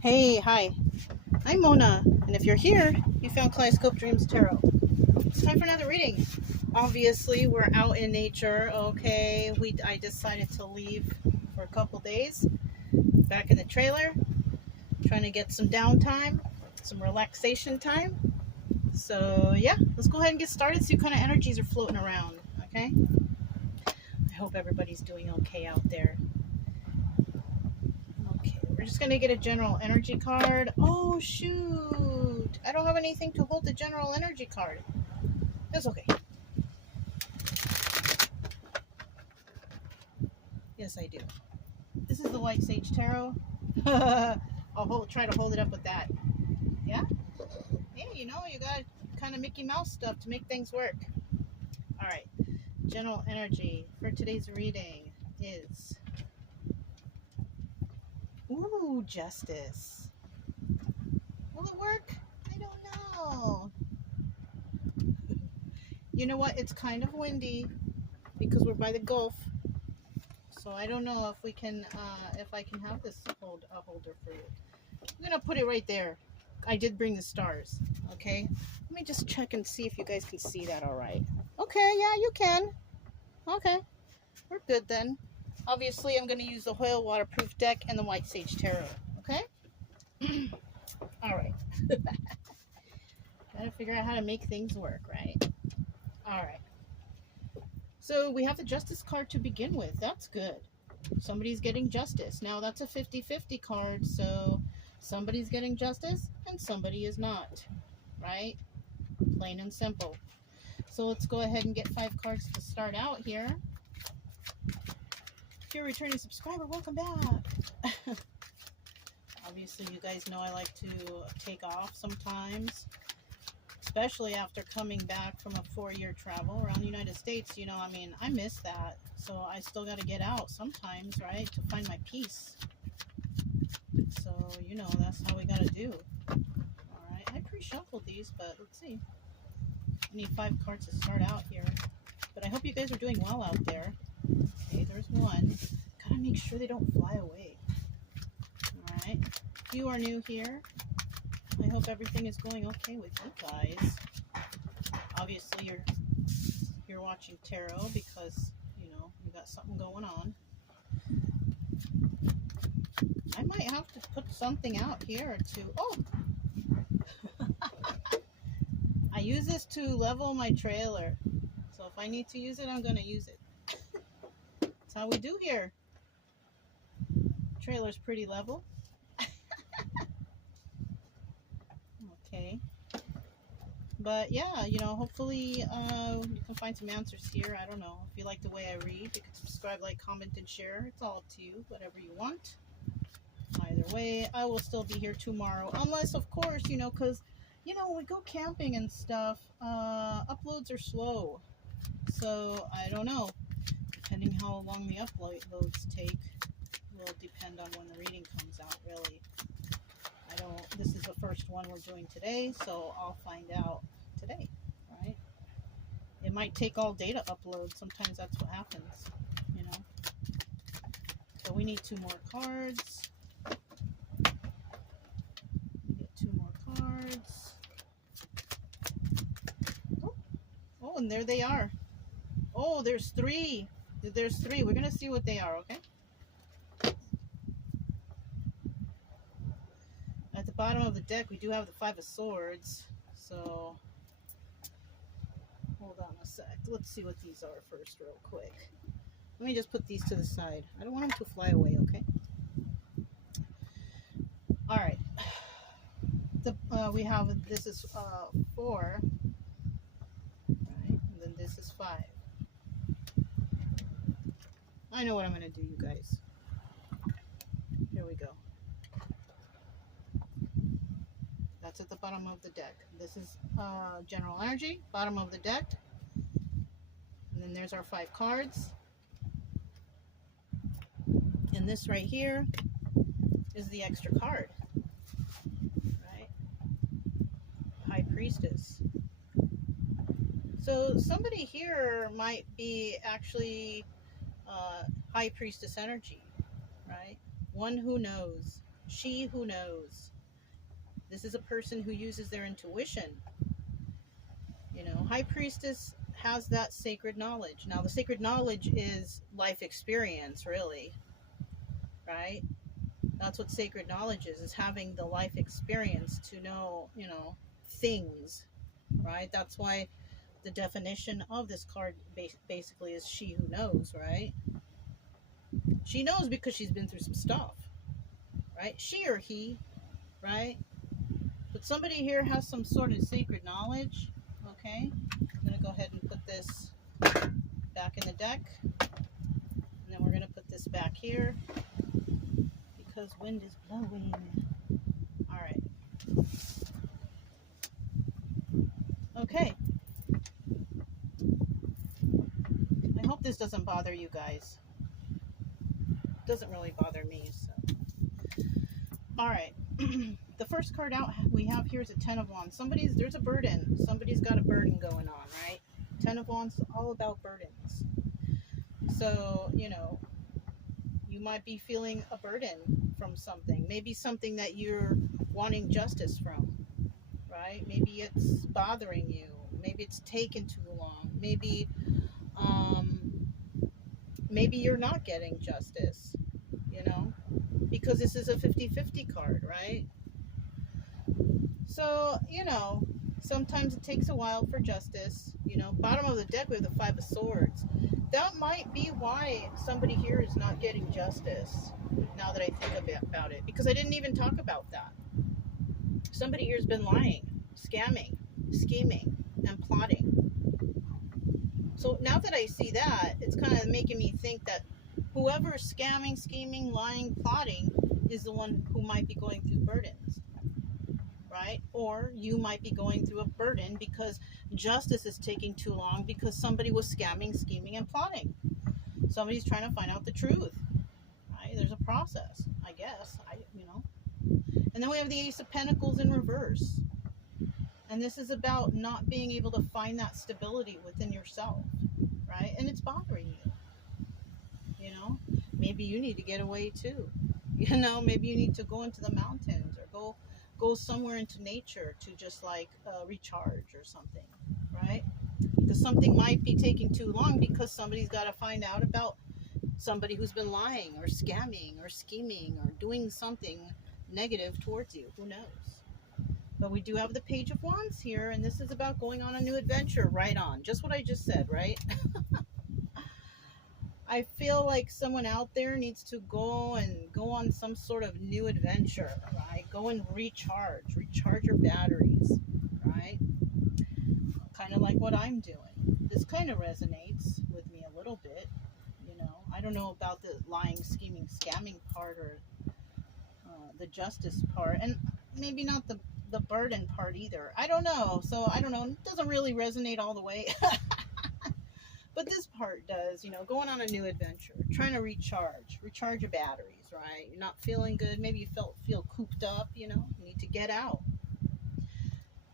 Hey, hi, I'm Mona, and if you're here, you found Kaleidoscope Dreams Tarot. It's time for another reading. Obviously, we're out in nature, okay? I decided to leave for a couple days, back in the trailer, trying to get some downtime, some relaxation time. So, yeah, let's go ahead and get started, see what kind of energies are floating around, okay? I hope everybody's doing okay out there. Okay, we're just going to get a general energy card. Oh, shoot! I don't have anything to hold the general energy card. That's okay. Yes, I do. This is the White Sage Tarot. Try to hold it up with that. Yeah? Yeah, you got kind of Mickey Mouse stuff to make things work. All right. General energy for today's reading is... Ooh, justice. Will it work? I don't know. You know what? It's kind of windy because we're by the Gulf. So I don't know if we can, if I can have this holder for you. I'm gonna put it right there. I did bring the stars. Okay. Let me just check and see if you guys can see that. All right. Okay. Yeah, you can. Okay. We're good then. Obviously, I'm gonna use the Hoyle waterproof deck and the White Sage Tarot. Okay. All right. Gotta figure out how to make things work, right? All right. So we have the Justice card to begin with. That's good. Somebody's getting justice. Now that's a 50-50 card, so somebody's getting justice and somebody is not, right? Plain and simple. So let's go ahead and get 5 cards to start out here. If you're a returning subscriber, welcome back. Obviously, you guys know I like to take off sometimes, especially after coming back from a 4-year travel around the United States. I miss that. So I still got to get out sometimes, right, to find my peace. So, that's how we got to do. All right, I pre-shuffled these, but let's see. I need 5 cards to start out here. But I hope you guys are doing well out there. Okay, there's one. Gotta make sure they don't fly away. All right. If you are new here, I hope everything is going okay with you guys. Obviously, you're watching tarot because, you got something going on. I might have to put something out here to... Oh! I use this to level my trailer. So if I need to use it, I'm going to use it. That's how we do here. Trailer's pretty level. Okay. But yeah, hopefully you can find some answers here. I don't know. If you like the way I read, you can subscribe, like, comment, and share. It's all up to you, whatever you want. Either way, I will still be here tomorrow. Unless, of course, because, we go camping and stuff, uploads are slow. So, I don't know. Depending how long the uploads take will depend on when the reading comes out, really. This is the first one we're doing today, so I'll find out today, right? It might take all day to upload. Sometimes that's what happens, So we need 2 more cards. Get 2 more cards. Oh, and there they are. Oh, there's 3. There's 3. We're going to see what they are, okay? At the bottom of the deck, we do have the 5 of Swords. So, hold on a sec. Let's see what these are first real quick. Let me just put these to the side. I don't want them to fly away, okay? All right. We have, this is 4. Right? And then this is 5. I know what I'm going to do, you guys. Here we go. That's at the bottom of the deck. This is general energy, bottom of the deck. And then there's our 5 cards. And this right here is the extra card. Right? High Priestess. So somebody here might be actually High Priestess energy, right? One who knows. She who knows. This is a person who uses their intuition. You know, High Priestess has that sacred knowledge. Now, the sacred knowledge is life experience, really, right? That's what sacred knowledge is having the life experience to know, you know, things, right? That's why the definition of this card basically is she who knows, right? She knows because she's been through some stuff, right? She or he, right? But somebody here has some sort of sacred knowledge, okay? I'm going to go ahead and put this back in the deck. And then we're going to put this back here because wind is blowing. All right. Okay. I hope this doesn't bother you guys. It doesn't really bother me, so. All right. The first card out we have here is a Ten of Wands. There's a burden. Somebody's got a burden going on, right? Ten of Wands is all about burdens. So, you know, you might be feeling a burden from something. Maybe something that you're wanting justice from, right? Maybe it's bothering you. Maybe it's taken too long. Maybe you're not getting justice, you know, because this is a 50-50 card, right? So, you know, sometimes it takes a while for justice. You know, bottom of the deck, we have the Five of Swords. That might be why somebody here is not getting justice, now that I think about it, because I didn't even talk about that. Somebody here has been lying, scamming, scheming, and plotting. So now that I see that, it's kind of making me think that whoever is scamming, scheming, lying, plotting is the one who might be going through burdens, right? Or you might be going through a burden because justice is taking too long because somebody was scamming, scheming, and plotting. Somebody's trying to find out the truth, right? There's a process, I guess, you know. And then we have the Ace of Pentacles in reverse. And this is about not being able to find that stability within yourself, right? And it's bothering you, you know? Maybe you need to get away too. You know, maybe you need to go into the mountains or go somewhere into nature to just like recharge or something, right? Because something might be taking too long because somebody's got to find out about somebody who's been lying or scamming or scheming or doing something negative towards you. Who knows? But we do have the Page of Wands here, and this is about going on a new adventure. Right on. Just what I just said, right? I feel like someone out there needs to go on some sort of new adventure, right? Go and recharge your batteries, right? Kind of like what I'm doing. This kind of resonates with me a little bit, you know. I don't know about the lying, scheming, scamming part or the justice part, and maybe not the burden part either. I don't know. So I don't know. It doesn't really resonate all the way. But this part does, you know, going on a new adventure, trying to recharge your batteries, right? You're not feeling good. Maybe you feel cooped up, you know, you need to get out.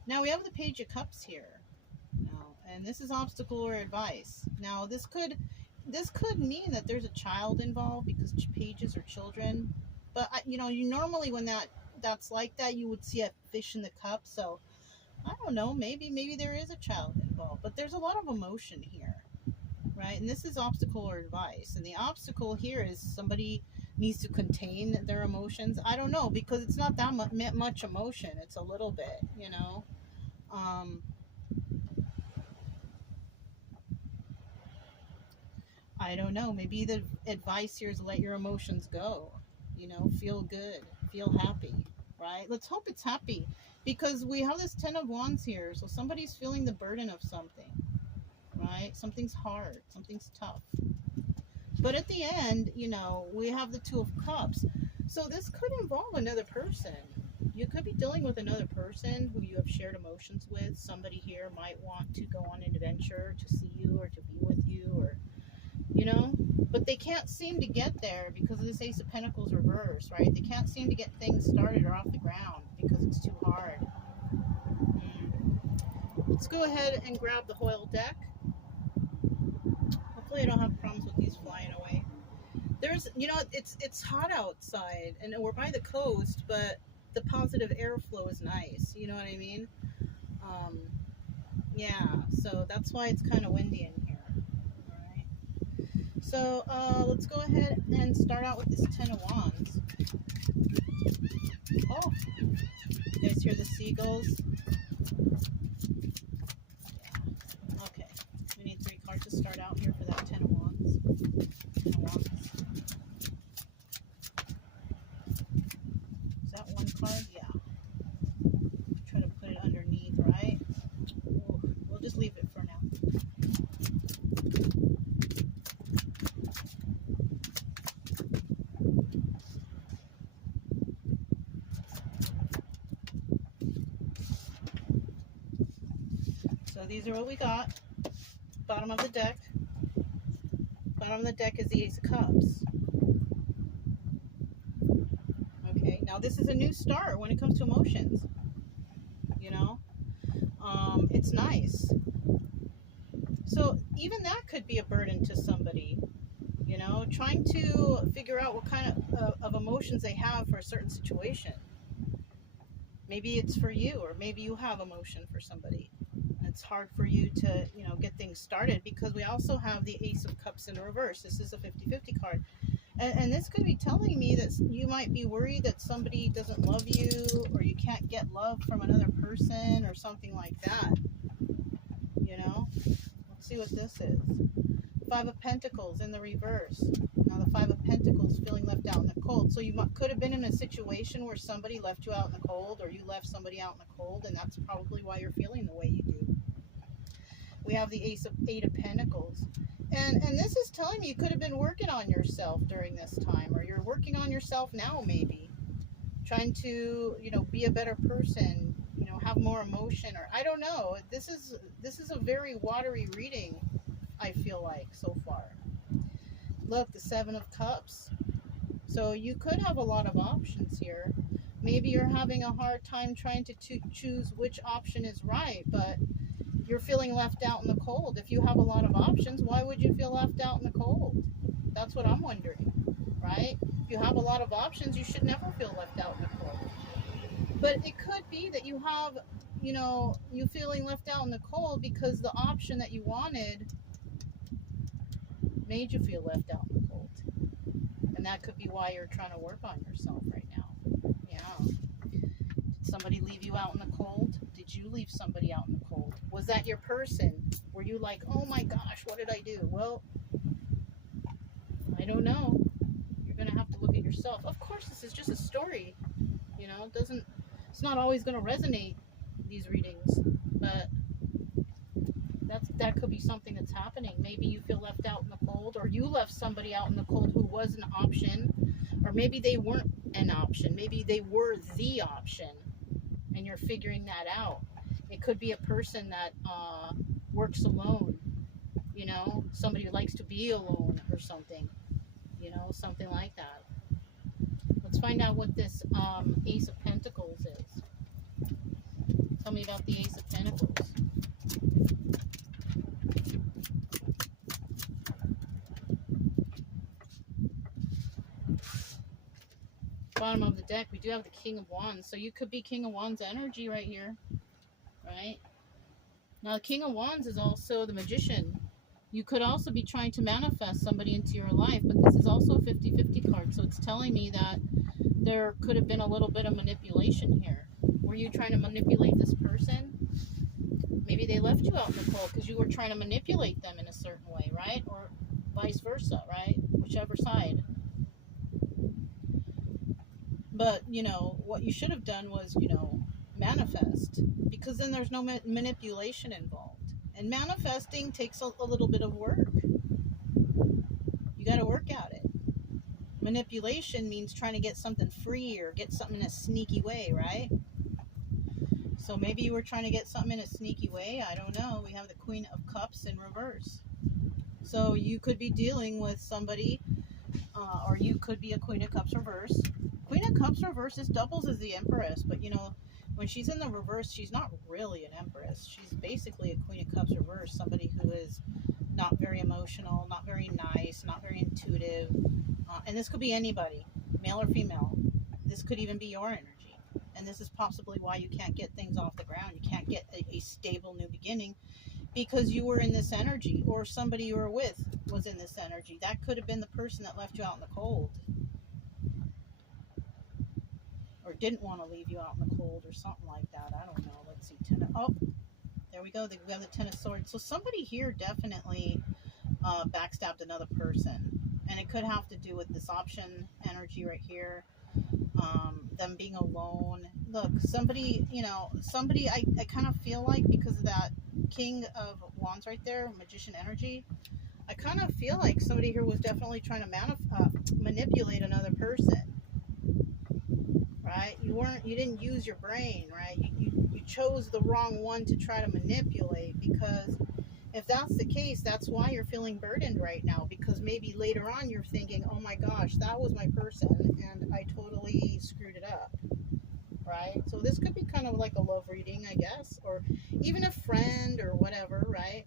Now we have the Page of Cups here. Now, and this is obstacle or advice. Now this could mean that there's a child involved because pages are children. But you know, you normally when that's like that, you would see a fish in the cup. So I don't know, maybe there is a child involved, but there's a lot of emotion here, right? And this is obstacle or advice, and the obstacle here is somebody needs to contain their emotions. I don't know, because it's not that much emotion. It's a little bit, you know. I don't know, maybe the advice here is let your emotions go, you know, feel good, feel happy, right? Let's hope it's happy, because we have this Ten of Wands here. So somebody's feeling the burden of something, right? Something's hard, something's tough. But at the end, you know, we have the Two of Cups. So this could involve another person. You could be dealing with another person who you have shared emotions with. Somebody here might want to go on an adventure to see you or to be with you, or, you know, but they can't seem to get there because of this Ace of Pentacles reverse, right? They can't seem to get things started or off the ground because it's too hard. Let's go ahead and grab the Hoyle deck. Hopefully I don't have problems with these flying away. There's, you know, it's hot outside, and we're by the coast, but the positive airflow is nice. You know what I mean? Um, yeah. So that's why it's kind of windy in here. All right. So let's go ahead and start out with this Ten of Wands. Oh, you guys hear the seagulls? Yeah. Okay. We need 3 cards to start out here for that Ten of Wands. Ten of Wands. Is that 1 card? Yeah. Try to put it underneath, right? Ooh, we'll just leave it for now. So these are what we got. Bottom of the deck. Bottom of the deck is the Ace of Cups. Okay, now this is a new start when it comes to emotions. You know, it's nice. So even that could be a burden to somebody. You know, trying to figure out what kind of emotions they have for a certain situation. Maybe it's for you, or maybe you have emotion for somebody. It's hard for you to, you know, get things started because we also have the Ace of Cups in reverse. This is a 50-50 card. And this could be telling me that you might be worried that somebody doesn't love you, or you can't get love from another person or something like that. You know? Let's see what this is. 5 of Pentacles in the reverse. Now the 5 of Pentacles, feeling left out in the cold. So you could have been in a situation where somebody left you out in the cold, or you left somebody out in the cold, and that's probably why you're feeling the way you do. We have the Eight of Pentacles. And this is telling me you could have been working on yourself during this time, or you're working on yourself now maybe. Trying to, you know, be a better person, you know, have more emotion, or I don't know. This is a very watery reading, I feel like, so far. Look, the 7 of Cups. So you could have a lot of options here. Maybe you're having a hard time trying to choose which option is right, but you're feeling left out in the cold. If you have a lot of options, why would you feel left out in the cold? That's what I'm wondering, right? If you have a lot of options, you should never feel left out in the cold. But it could be that you have, you know, you feeling left out in the cold because the option that you wanted made you feel left out in the cold. And that could be why you're trying to work on yourself right now. Yeah. Did somebody leave you out in the cold? Did you leave somebody out in the cold? Was that your person? Were you like, oh my gosh, what did I do? Well, I don't know. You're going to have to look at yourself. Of course, this is just a story. You know, it's not always going to resonate, these readings. But that could be something that's happening. Maybe you feel left out in the cold, or you left somebody out in the cold who was an option, or maybe they weren't an option. Maybe they were the option, and you're figuring that out. It could be a person that works alone, you know, somebody who likes to be alone or something, you know, something like that. Let's find out what this Ace of Pentacles is. Tell me about the Ace of Pentacles. Bottom of the deck, we do have the King of Wands. So you could be King of Wands energy right here, right? Now, the King of Wands is also the Magician. You could also be trying to manifest somebody into your life, but this is also a 50-50 card. So it's telling me that there could have been a little bit of manipulation here. Were you trying to manipulate this person? Maybe they left you out in the cold because you were trying to manipulate them in a certain way, right? Or vice versa, right? Whichever side. But, you know, what you should have done was, you know, manifest. Because then there's no manipulation involved. And manifesting takes a little bit of work. You got to work at it. Manipulation means trying to get something free or get something in a sneaky way, right? So maybe you were trying to get something in a sneaky way. I don't know. We have the Queen of Cups in reverse. So you could be dealing with somebody, or you could be a Queen of Cups reverse. Queen of Cups reverse is doubles as the Empress, but you know, when she's in the reverse, she's not really an Empress. She's basically a Queen of Cups reverse, somebody who is not very emotional, not very nice, not very intuitive. And this could be anybody, male or female. This could even be your energy. And this is possibly why you can't get things off the ground. You can't get a stable new beginning because you were in this energy, or somebody you were with was in this energy. That could have been the person that left you out in the cold, or didn't want to leave you out in the cold, or something like that. I don't know. Let's see. Oh, there we go. We have the Ten of Swords. So somebody here definitely backstabbed another person. And it could have to do with this option energy right here. Them being alone. Look, somebody, I kind of feel like, because of that King of Wands right there, Magician energy, I kind of feel like somebody here was definitely trying to manipulate another person. Right? You didn't use your brain, right? You chose the wrong one to try to manipulate, because if that's the case, that's why you're feeling burdened right now, because maybe later on you're thinking, oh my gosh, that was my person and I totally screwed it up, right? So this could be kind of like a love reading, I guess, or even a friend or whatever, right?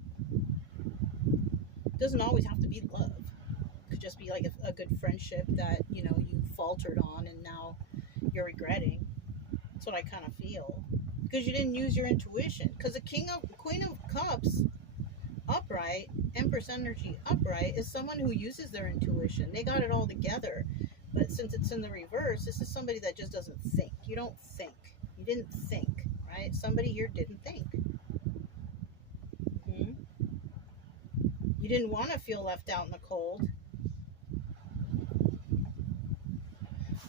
It doesn't always have to be love. It could just be like a good friendship that, you faltered on and now you're regretting. That's what I kind of feel, because you didn't use your intuition. Because the Queen of Cups upright, Empress energy upright, is someone who uses their intuition. They got it all together. But since it's in the reverse, this is somebody that just doesn't think. You don't think. You didn't think, right? Somebody here didn't think. You didn't want to feel left out in the cold.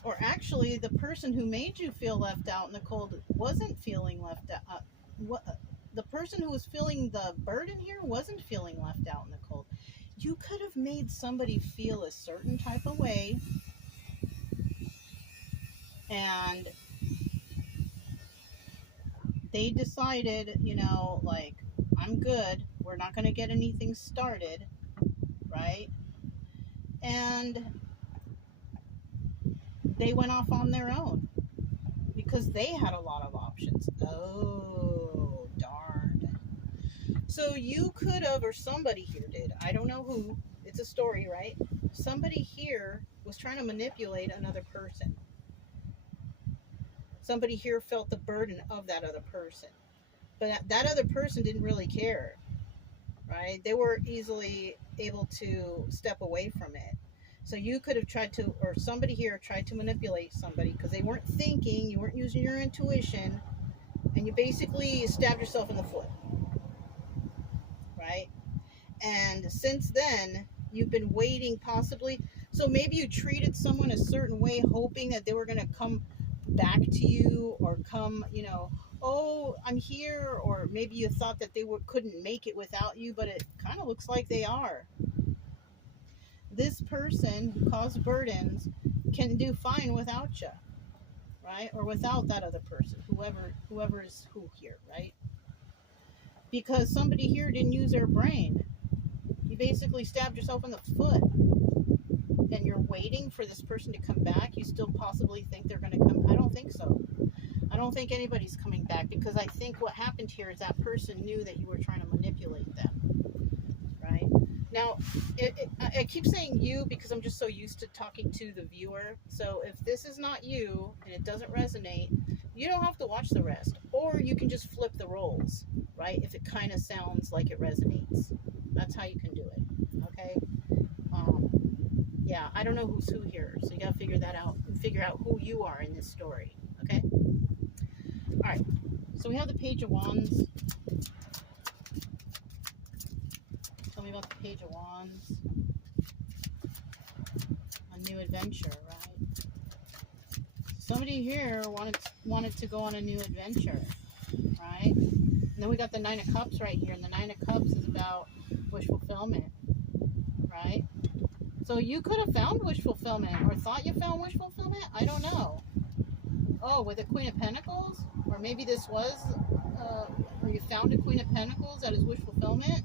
Or actually, the person who made you feel left out in the cold wasn't feeling left out. The person who was feeling the burden here wasn't feeling left out in the cold. You could have made somebody feel a certain type of way, and they decided, like, I'm good, we're not going to get anything started, right? And they went off on their own because they had a lot of options. Oh, darn. So you could have, or somebody here did, I don't know who, it's a story, right? Somebody here was trying to manipulate another person. Somebody here felt the burden of that other person. But that other person didn't really care, right? They were easily able to step away from it. So you could have tried to, or somebody here tried to manipulate somebody because they weren't thinking, you weren't using your intuition, and you basically stabbed yourself in the foot, right? And since then, you've been waiting possibly. So maybe you treated someone a certain way, hoping that they were going to come back to you, or come, oh, I'm here. Or maybe you thought that they couldn't make it without you, but it kind of looks like they are. This person who caused burdens can do fine without you, right? Or without that other person, whoever is who here, right? Because somebody here didn't use their brain. You basically stabbed yourself in the foot, and you're waiting for this person to come back. You still possibly think they're going to come. I don't think so. I don't think anybody's coming back, because I think what happened here is that person knew that you were trying to manipulate them, right? Now, I keep saying you because I'm just so used to talking to the viewer. So if this is not you and it doesn't resonate, you don't have to watch the rest. Or you can just flip the roles, right? If it kind of sounds like it resonates. That's how you can do it, okay? Yeah, I don't know who's who here. So you got to figure that out. Figure out who you are in this story, okay? All right. So we have the Page of Wands. Tell me about the Page of Wands. A new adventure, right? Somebody here wanted to go on a new adventure, right? And then we got the Nine of Cups right here, and the Nine of Cups is about wish fulfillment, right? So you could have found wish fulfillment, or thought you found wish fulfillment. I don't know. Oh, with the Queen of Pentacles, or maybe this was, or you found a Queen of Pentacles that is wish fulfillment.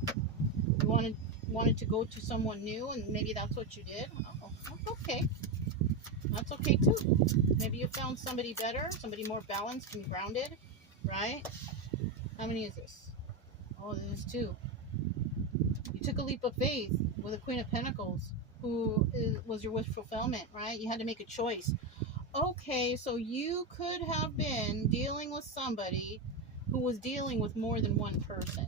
You wanted to go to someone new, and maybe that's what you did. Oh, okay. That's okay too. Maybe you found somebody better, somebody more balanced and grounded, right? How many is this? Oh, there's two. You took a leap of faith with a Queen of Pentacles, was your wish fulfillment, right? You had to make a choice. Okay, so you could have been dealing with somebody who was dealing with more than one person.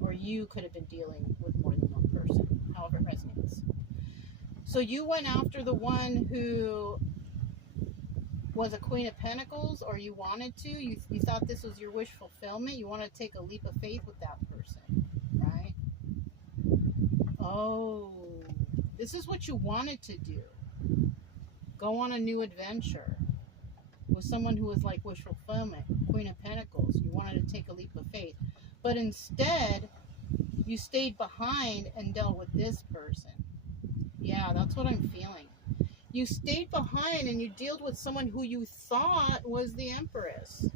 Or you could have been dealing with more than one person, however it resonates. So you went after the one who was a Queen of Pentacles, or you wanted to. You thought this was your wish fulfillment. You wanted to take a leap of faith with that person, right? Oh, this is what you wanted to do. Go on a new adventure with someone who was like wish fulfillment, Queen of Pentacles. You wanted to take a leap of faith. But instead, you stayed behind and dealt with this person. Yeah, that's what I'm feeling. You stayed behind and you dealt with someone who you thought was the Empress.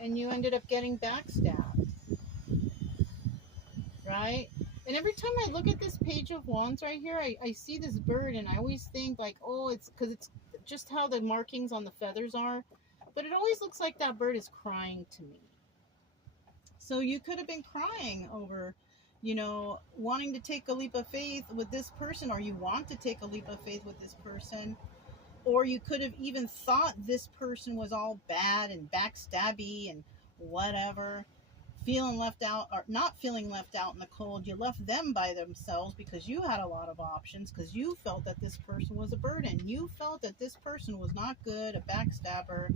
And you ended up getting backstabbed. Right? And every time I look at this Page of Wands right here, I see this bird and I always think like, oh, it's because it's just how the markings on the feathers are. But it always looks like that bird is crying to me. So you could have been crying over, you know, wanting to take a leap of faith with this person, or you want to take a leap of faith with this person. Or you could have even thought this person was all bad and backstabby and whatever. Feeling left out, or not feeling left out in the cold. You left them by themselves because you had a lot of options, because you felt that this person was a burden. You felt that this person was not good, a backstabber,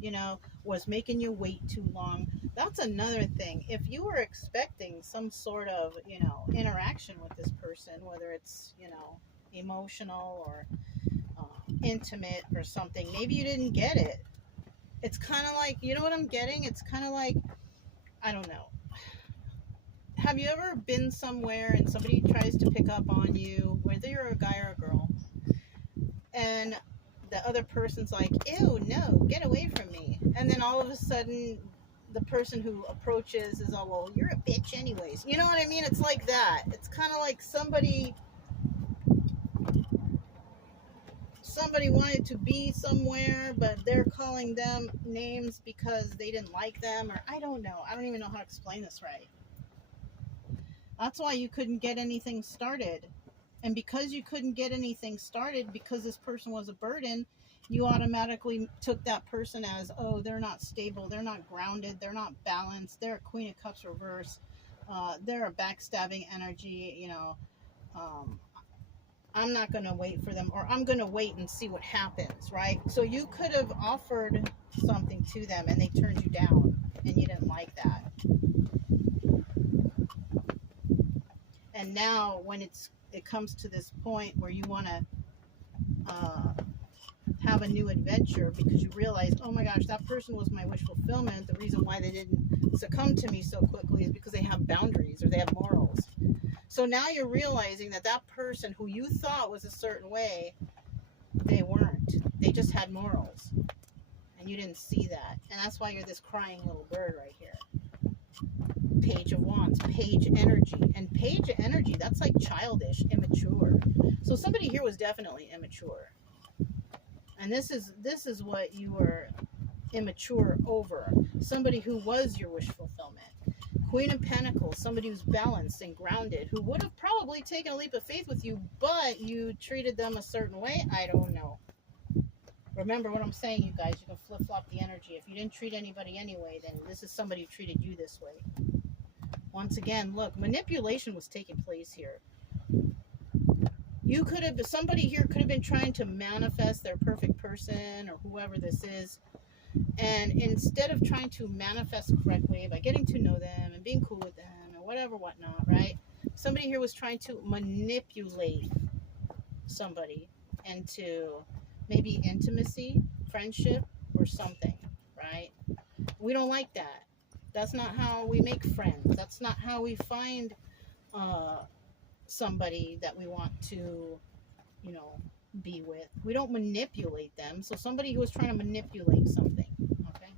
you know, was making you wait too long. That's another thing. If you were expecting some sort of, you know, interaction with this person, whether it's, you know, emotional or intimate or something, maybe you didn't get it. It's kind of like, you know what I'm getting? It's kind of like, I don't know. Have you ever been somewhere and somebody tries to pick up on you, whether you're a guy or a girl, and the other person's like, ew, no, get away from me. And then all of a sudden, the person who approaches is all, well, you're a bitch anyways. You know what I mean? It's like that. It's kind of like somebody wanted to be somewhere, but they're calling them names because they didn't like them, or I don't know. I don't even know how to explain this right. That's why you couldn't get anything started. And because you couldn't get anything started, because this person was a burden, you automatically took that person as, oh, they're not stable, they're not grounded, they're not balanced, they're a Queen of Cups reverse, they're a backstabbing energy, you know, I'm not going to wait for them, or I'm going to wait and see what happens, right? So you could have offered something to them and they turned you down and you didn't like that. And now when it comes to this point where you want to have a new adventure because you realize, oh my gosh, that person was my wish fulfillment. The reason why they didn't succumb to me so quickly is because they have boundaries or they have morals. So now you're realizing that that person who you thought was a certain way, they weren't. They just had morals. And you didn't see that. And that's why you're this crying little bird right here. Page of Wands, page energy. And page energy, that's like childish, immature. So somebody here was definitely immature. And this is what you were immature over. Somebody who was your wish fulfillment. Queen of Pentacles, somebody who's balanced and grounded, who would have probably taken a leap of faith with you, but you treated them a certain way. I don't know. Remember what I'm saying, you guys. You can flip-flop the energy. If you didn't treat anybody anyway, then this is somebody who treated you this way. Once again, look, manipulation was taking place here. You could have, somebody here could have been trying to manifest their perfect person or whoever this is. And instead of trying to manifest correctly by getting to know them and being cool with them or whatever, whatnot, right? Somebody here was trying to manipulate somebody into maybe intimacy, friendship, or something, right? We don't like that. That's not how we make friends. That's not how we find somebody that we want to, you know, be with. We don't manipulate them. So somebody who was trying to manipulate something, okay?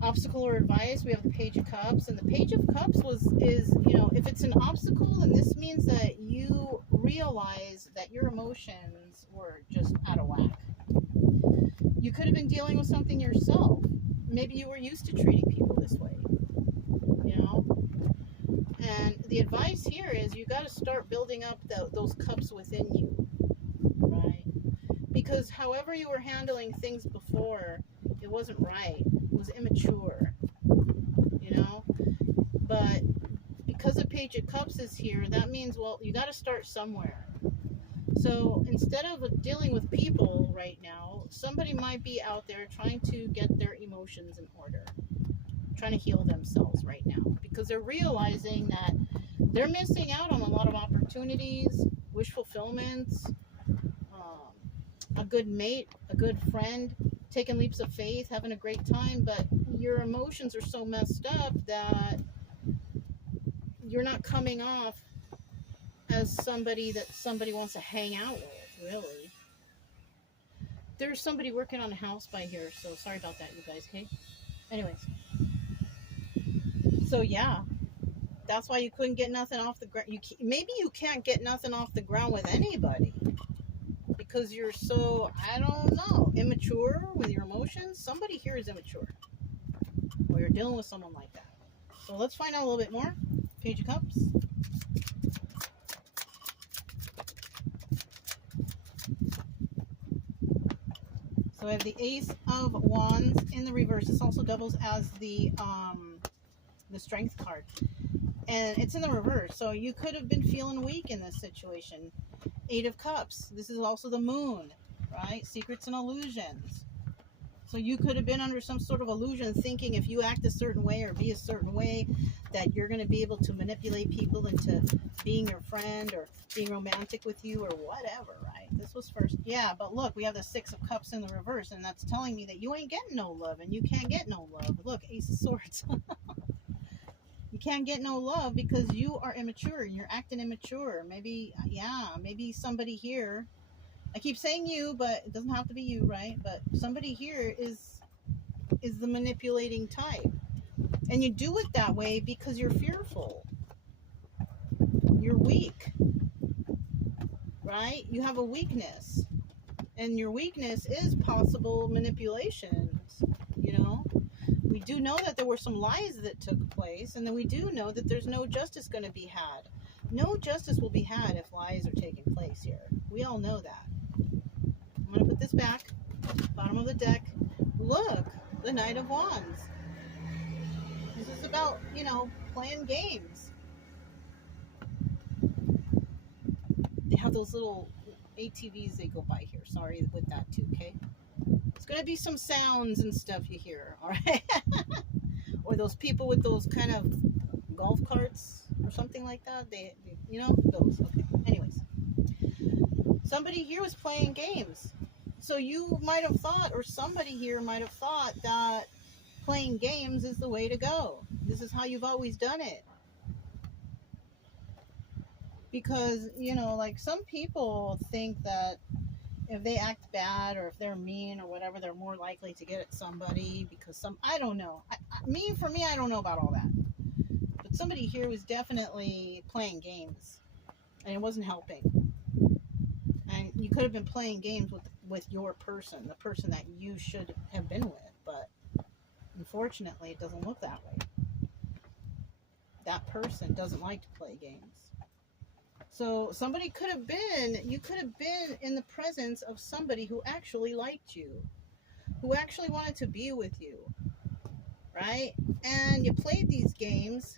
Obstacle or advice, we have the Page of Cups, and the Page of Cups is, you know, if it's an obstacle, then this means that you realize that your emotions were just out of whack. You could have been dealing with something yourself. Maybe you were used to treating people this way. you know? And the advice here is you got to start building up those cups within you, right? Because however you were handling things before, it wasn't right. It was immature, you know? But because the Page of Cups is here, that means, well, you got to start somewhere. So instead of dealing with people right now, somebody might be out there trying to get their emotions in order, trying to heal themselves right now, because they're realizing that they're missing out on a lot of opportunities, wish fulfillments, a good mate, a good friend, taking leaps of faith, having a great time, but your emotions are so messed up that you're not coming off as somebody that somebody wants to hang out with, really. There's somebody working on a house by here, so sorry about that, you guys, okay? Anyways. So, yeah. That's why you couldn't get nothing off the ground. Maybe you can't get nothing off the ground with anybody. Because you're so, I don't know, immature with your emotions. Somebody here is immature. Or you're dealing with someone like that. So let's find out a little bit more. Page of Cups. So I have the Ace of Wands in the reverse. This also doubles as the Strength card. And it's in the reverse. So you could have been feeling weak in this situation. Eight of Cups. This is also the Moon, right? Secrets and illusions. So you could have been under some sort of illusion thinking if you act a certain way or be a certain way that you're going to be able to manipulate people into being your friend or being romantic with you or whatever, right? This was first. Yeah, but look, we have the Six of Cups in the reverse, and that's telling me that you ain't getting no love and you can't get no love. Look, Ace of Swords. You can't get no love because you are immature. You're acting immature. Maybe, yeah, maybe somebody here. I keep saying you, but it doesn't have to be you, right? But somebody here is the manipulating type. And you do it that way because you're fearful. You're weak. Right? You have a weakness. And your weakness is possible manipulations, you know? We do know that there were some lies that took place, and then we do know that there's no justice going to be had. No justice will be had if lies are taking place here. We all know that. I'm going to put this back, bottom of the deck. Look, the Knight of Wands. This is about, you know, playing games. They have those little ATVs they go by here. Sorry with that too, okay? It's going to be some sounds and stuff you hear, all right? Or those people with those kind of golf carts or something like that. They you know, those. Okay. Anyways. Somebody here was playing games. So you might have thought, or somebody here might have thought that playing games is the way to go. This is how you've always done it. Because, you know, like some people think that if they act bad or if they're mean or whatever, they're more likely to get at somebody because I don't know. For me, I don't know about all that. But somebody here was definitely playing games and it wasn't helping. And you could have been playing games with your person, the person that you should have been with, but unfortunately it doesn't look that way. That person doesn't like to play games. So somebody could have been, you could have been in the presence of somebody who actually liked you, who actually wanted to be with you, right? And you played these games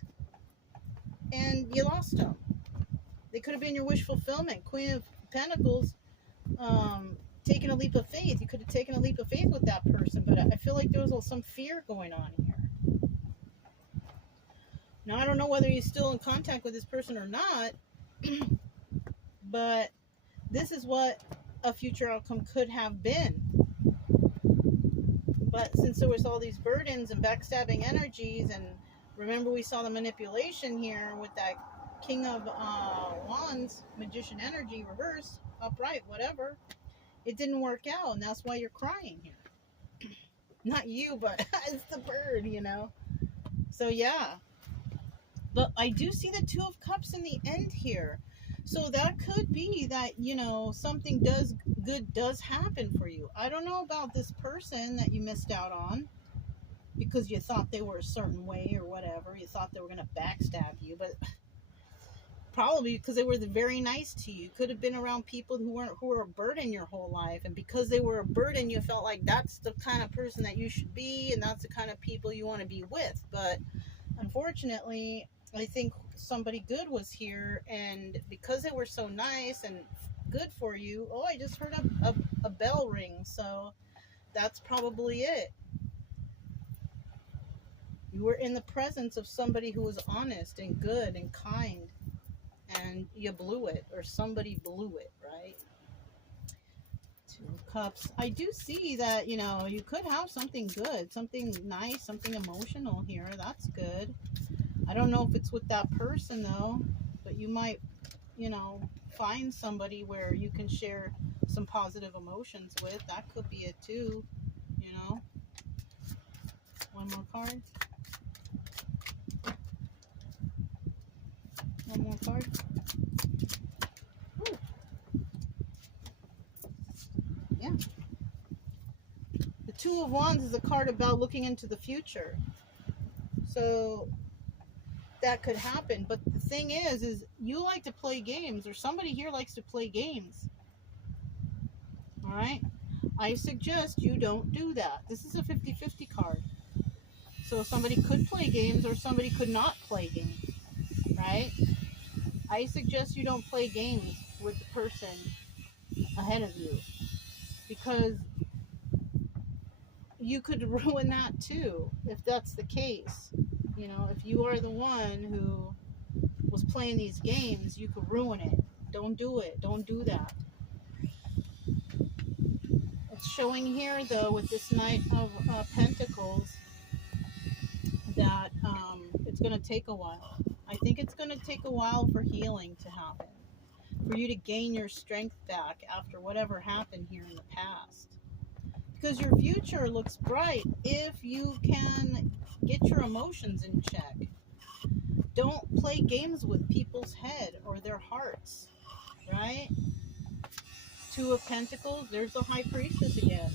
and you lost them. They could have been your wish fulfillment. Queen of Pentacles, taking a leap of faith. You could have taken a leap of faith with that person, but I feel like there was some fear going on here. Now, I don't know whether you're still in contact with this person or not, but this is what a future outcome could have been. But since there was all these burdens and backstabbing energies, and remember we saw the manipulation here with that King of Wands, Magician energy, reverse, upright, whatever, it didn't work out, and that's why you're crying here. Not you, but it's the bird, you know. So yeah. But I do see the Two of Cups in the end here. So that could be that, you know, something good does happen for you. I don't know about this person that you missed out on. because you thought they were a certain way or whatever. You thought they were going to backstab you, but probably because they were very nice to you. Could have been around people who were a burden your whole life, and because they were a burden, you felt like that's the kind of person that you should be, and that's the kind of people you want to be with. But unfortunately, I think somebody good was here, and because they were so nice and good for you, oh, I just heard a bell ring, so that's probably it. You were in the presence of somebody who was honest and good and kind, and you blew it, or somebody blew it, right? Two of Cups. I do see that, you could have something good, something nice, something emotional here. That's good. I don't know if it's with that person, though, but you might, find somebody where you can share some positive emotions with. That could be it, too, One more card. One more card. Ooh. Yeah. The Two of Wands is a card about looking into the future. So that could happen. But the thing is you like to play games, or somebody here likes to play games. All right? I suggest you don't do that. This is a 50-50 card. So somebody could play games, or somebody could not play games. Right? I suggest you don't play games with the person ahead of you, because you could ruin that too if that's the case. If you are the one who was playing these games, you could ruin it. Don't do it. Don't do that. It's showing here, though, with this Knight of Pentacles, that it's going to take a while. I think it's going to take a while for healing to happen, for you to gain your strength back after whatever happened here in the past. Because your future looks bright if you can get your emotions in check. Don't play games with people's head or their hearts, right? Two of Pentacles, there's the High Priestess again.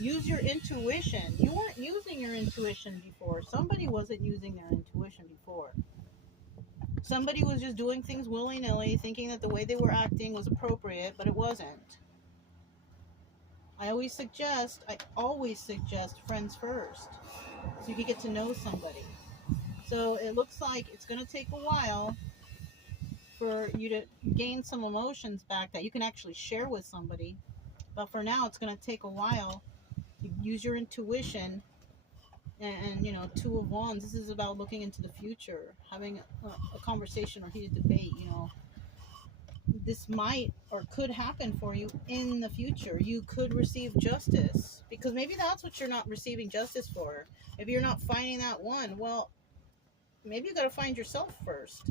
Use your intuition. You weren't using your intuition before. Somebody wasn't using their intuition before. Somebody was just doing things willy-nilly, thinking that the way they were acting was appropriate, but it wasn't. I always suggest friends first, so you can get to know somebody. So it looks like it's going to take a while for you to gain some emotions back that you can actually share with somebody. But for now, it's going to take a while. You use your intuition, and Two of Wands, this is about looking into the future, having a conversation or heated debate. This might or could happen for you in the future. You could receive justice, because maybe that's what you're not receiving justice for. Maybe you're not finding that one. Well, maybe you got to find yourself first.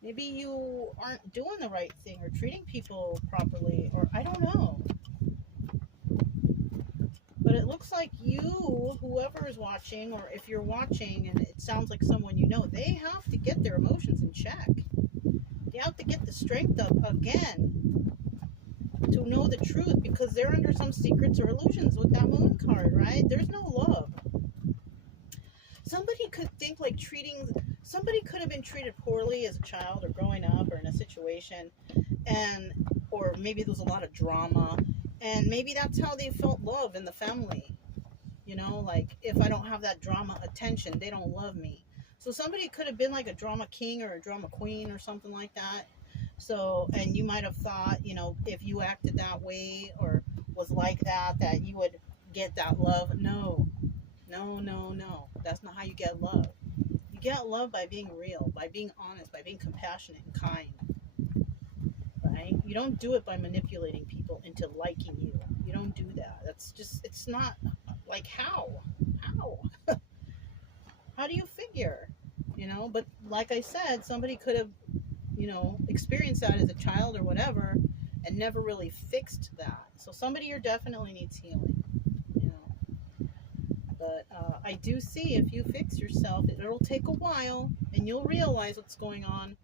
Maybe you aren't doing the right thing or treating people properly, or I don't know. But it looks like you, whoever is watching, or if you're watching and it sounds like someone you know, they have to get their emotions in check. They have to get the strength up again to know the truth, because they're under some secrets or illusions with that Moon card, right? There's no love. Somebody could think like somebody could have been treated poorly as a child or growing up or in a situation, or maybe there was a lot of drama, and maybe that's how they felt love in the family. Like, if I don't have that drama attention, they don't love me. So somebody could have been like a drama king or a drama queen or something like that. So, and you might have thought, if you acted that way or was like that you would get that love. No. That's not how you get love. You get love by being real, by being honest, by being compassionate and kind. Right? You don't do it by manipulating people into liking you. You don't do that. That's just, it's not like how? How do you figure? But like I said, somebody could have, experienced that as a child or whatever and never really fixed that. So somebody here definitely needs healing, But I do see, if you fix yourself, it'll take a while, and you'll realize what's going on,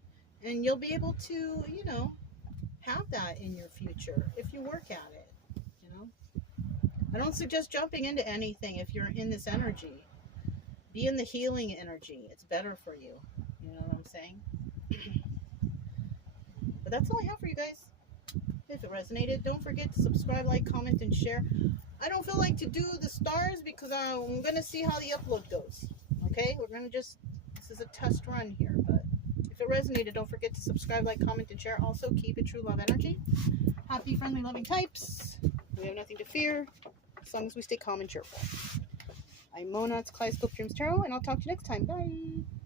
and you'll be able to, have that in your future if you work at it, I don't suggest jumping into anything if you're in this energy. Be in the healing energy. It's better for you. You know what I'm saying? But that's all I have for you guys. If it resonated, don't forget to subscribe, like, comment, and share. I don't feel like to do the stars because I'm going to see how the upload goes. Okay? We're going to just, this is a test run here. But if it resonated, don't forget to subscribe, like, comment, and share. Also, keep it true love energy. Happy, friendly, loving types. We have nothing to fear as long as we stay calm and cheerful. I'm Mona, it's Kaleidoscope Dreams Tarot, and I'll talk to you next time. Bye.